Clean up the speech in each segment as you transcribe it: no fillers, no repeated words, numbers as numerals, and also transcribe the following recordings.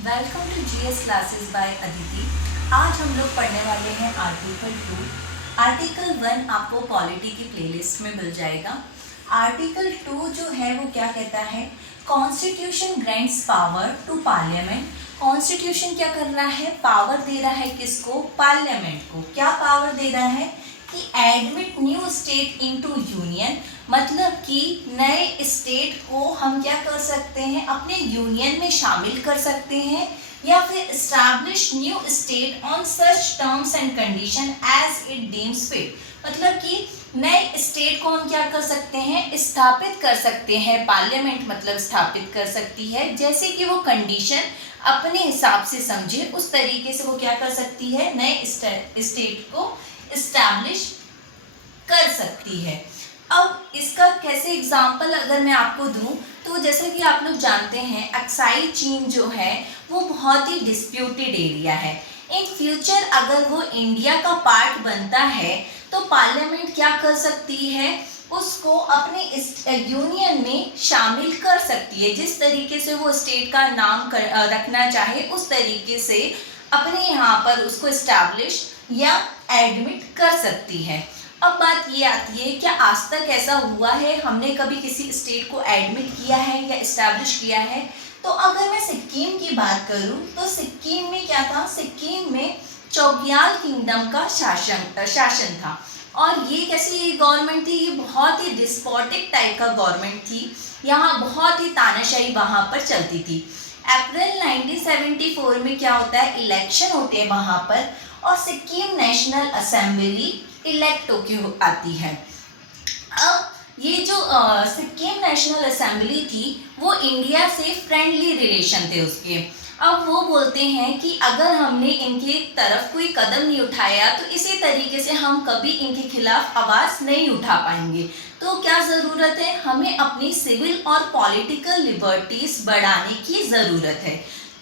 Welcome to GS classes by Aditi. आज हम लोग पढ़ने वाले हैं आर्टिकल 2। आर्टिकल 1 आपको पॉलिटी की प्लेलिस्ट में मिल जाएगा। आर्टिकल 2 जो है वो क्या कहता है, constitution grants power to parliament. Constitution क्या कर रहा है, पावर दे रहा है किसको, पार्लियामेंट को। क्या पावर दे रहा है कि admit new state into union, मतलब कि नए स्टेट को हम क्या कर सकते हैं, अपने यूनियन में शामिल कर सकते हैं, या फिर establish new state on such terms and condition as it deems fit. मतलब कि नए स्टेट को हम क्या कर सकते हैं, स्थापित कर सकते हैं। पार्लियामेंट मतलब स्थापित कर सकती है, जैसे कि वो कंडीशन अपने हिसाब से समझे उस तरीके से वो क्या कर सकती है, नए स्टेट को इस्टेब्लिश कर सकती है। अब इसका कैसे एग्जाम्पल अगर मैं आपको दूं, तो जैसे कि आप लोग जानते हैं एक्साई चीन जो है वो बहुत ही डिस्प्यूटेड एरिया है। इन फ्यूचर अगर वो इंडिया का पार्ट बनता है तो पार्लियामेंट क्या कर सकती है, उसको अपने इस यूनियन में शामिल कर सकती है। जिस तरीके से वो स्टेट का नाम रखना चाहे उस तरीके से अपने यहाँ पर उसको इस्टेब्लिश या एडमिट कर सकती है। अब बात ये आती है, क्या आज तक ऐसा हुआ है, हमने कभी किसी स्टेट को एडमिट किया है या इस्टेब्लिश किया है? तो अगर मैं सिक्किम की बात करूं तो सिक्किम में क्या था, सिक्किम में चौग्याल किंगडम का शासन था। और ये कैसी गवर्नमेंट थी, ये बहुत ही डिस्पोटिक टाइप का गवर्नमेंट थी। यहाँ बहुत ही तानाशाही वहाँ पर चलती थी। अप्रैल 1974 में क्या होता है, इलेक्शन होते हैं वहाँ पर, और सिक्किम नेशनल असेंबली इलेक्ट होके आती है। अब ये जो सिक्किम नेशनल असेंबली थी वो इंडिया से फ्रेंडली रिलेशन थे उसके। अब वो बोलते हैं कि अगर हमने इनके तरफ कोई कदम नहीं उठाया तो इसी तरीके से हम कभी इनके खिलाफ आवाज़ नहीं उठा पाएंगे। तो क्या ज़रूरत है, हमें अपनी सिविल और पॉलिटिकल लिबर्टीज बढ़ाने की ज़रूरत है।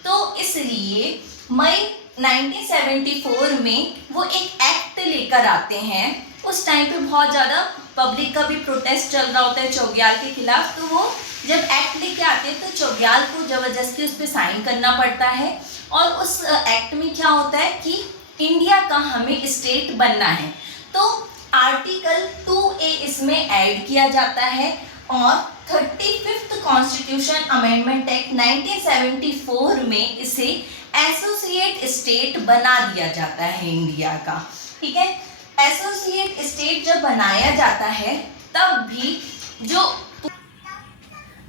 तो इसलिए मई 1974 में वो एक एक्ट लेकर आते हैं। उस टाइम पे बहुत ज़्यादा पब्लिक का भी प्रोटेस्ट चल रहा होता है चौग्याल के खिलाफ। तो वो जब एक्ट लेके आते हैं तो चौग्याल को ज़बरदस्ती उस पर साइन करना पड़ता है। और उस एक्ट में क्या होता है कि इंडिया का हमें स्टेट बनना है। तो आर्टिकल 2A इसमें ऐड किया जाता है और 35th कॉन्स्टिट्यूशन अमेंडमेंट एक्ट 1974 में इसे एसोसिएट स्टेट बना दिया जाता है इंडिया का। ठीक है, एसोसिएट स्टेट जब बनाया जाता है तब भी जो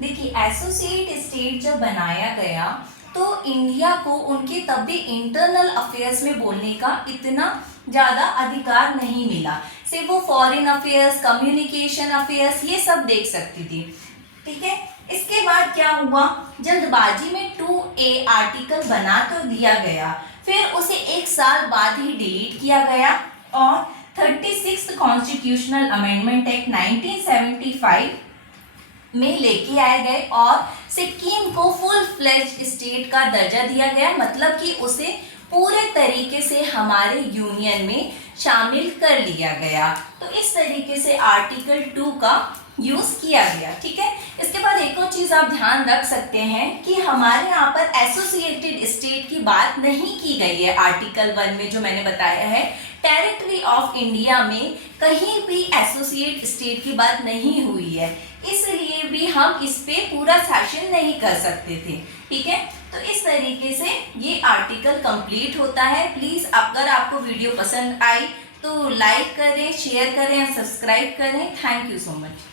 देखिए एसोसिएट स्टेट जब बनाया गया तो इंडिया को उनके तब भी इंटरनल अफेयर्स में बोलने का इतना ज़्यादा अधिकार नहीं मिला। सिर्फ वो फॉरेन अफेयर्स, कम्युनिकेशन अफेयर्स ये सब देख सकती थी। ठीक है, इसके बाद क्या हुआ, जल्दबाजी में 2A आर्टिकल बना तो दिया गया, फिर उसे एक साल बाद ही डिलीट किया गया और 36th कॉन्स्टिट्यूशनल अमेंडमेंट एक्ट 1975 में लेके आए गए और सिक्किम को फुल फ्लेज स्टेट का दर्जा दिया गया। मतलब कि उसे पूरे तरीके से हमारे यूनियन में शामिल कर लिया गया। तो इस तरीके से आर्टिकल 2 का यूज किया गया। ठीक है, इसके बाद एक और चीज आप ध्यान रख सकते हैं कि हमारे यहाँ पर एसोसिएटेड स्टेट की बात नहीं की गई है। आर्टिकल 1 में जो मैंने बताया है, टेरिटरी ऑफ इंडिया में कहीं भी एसोसिएट स्टेट की बात नहीं हुई है, इसलिए भी हम इस पे पूरा शासन नहीं कर सकते थे। ठीक है, तो इस तरीके से ये आर्टिकल कंप्लीट होता है। प्लीज अगर आपको वीडियो पसंद आई तो लाइक करें, शेयर करें और सब्सक्राइब करें। Thank you so much.